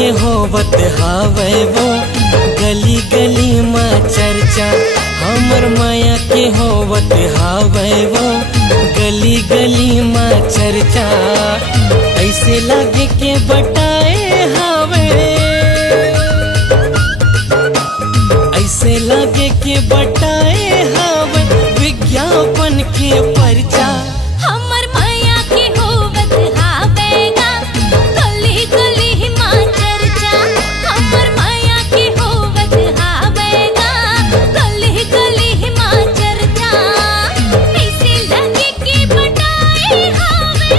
के होवत हावे वो गली गली माँ चर्चा। हमर माया के होवत हावे वो गली गली माँ चर्चा। ऐसे लागे के बटाए हावे, ऐसे लागे के बटाए हावे विज्ञापन के पर्चा। हमर माया के होवत हावेगा गली गली माँ चर्चा। हमर माया के होवत हावेगा गली गली माँ चर्चा। ऐसे लगे के बटाए हावे,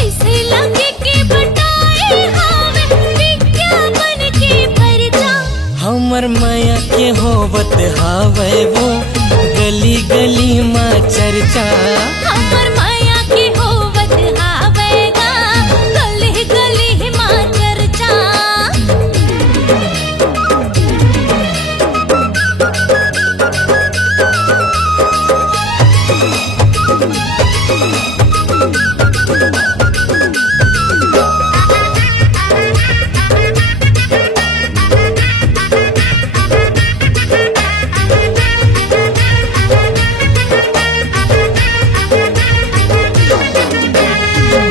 ऐसे लगे के बटाए हावे विज्ञापन के पर्चा। हमर माया के होवत हावे वो गली गली माँ चर्चा। हमर माया के होवत हावेगा गली गली माँ चर्चा।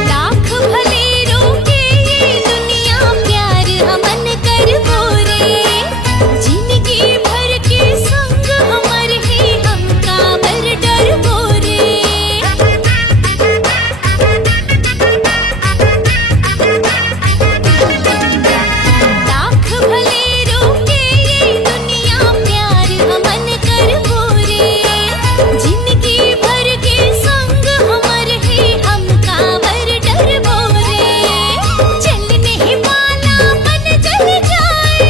लाख भले रोके ये दुनिया प्यार हमन कर बोरे। जिंदगी भर के संग हमर ही हम काबर डर बोरे। लाख भले रोके ये दुनिया प्यार हमन कर बोरे। जिंदगी भर के संग हमर ही हम काबर डर बोरे। चलने ही वाला मन जल जाए,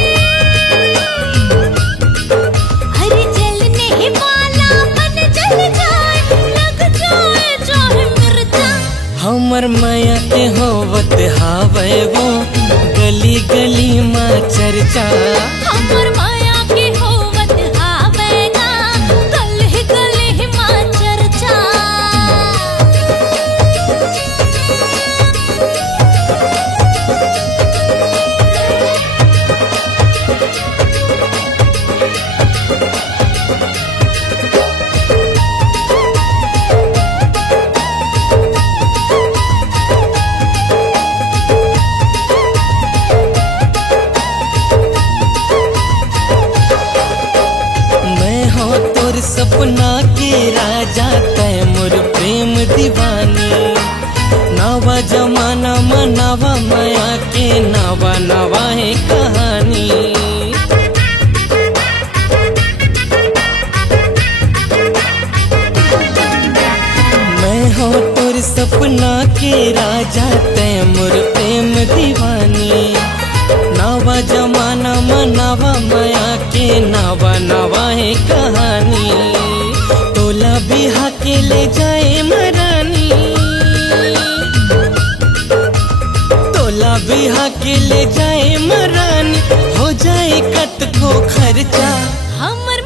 अरे चलने ही वाला मन जल जाए, लग जाए चाहे मिर्चा। हमर माया के होवत हावे वो गली गली माँ चर्चा। हमर माया के होवत हावेगा गली गली माँ चर्चा। मैं हो तोर सपना के राजा तय मोर प्रेम दीवानी। नवा जमाना मनावा माया के नवा नवा है कहानी। मैं हो तोर सपना के राजा तय मोर प्रेम दीवानी। नवा जमाना मनावा माया के नवा नवा है कहानी। तोला बिहा के ले जाए महारानी, तोला बिहा के ले जाए महारानी। हो जाए कत को खर्चा। हमर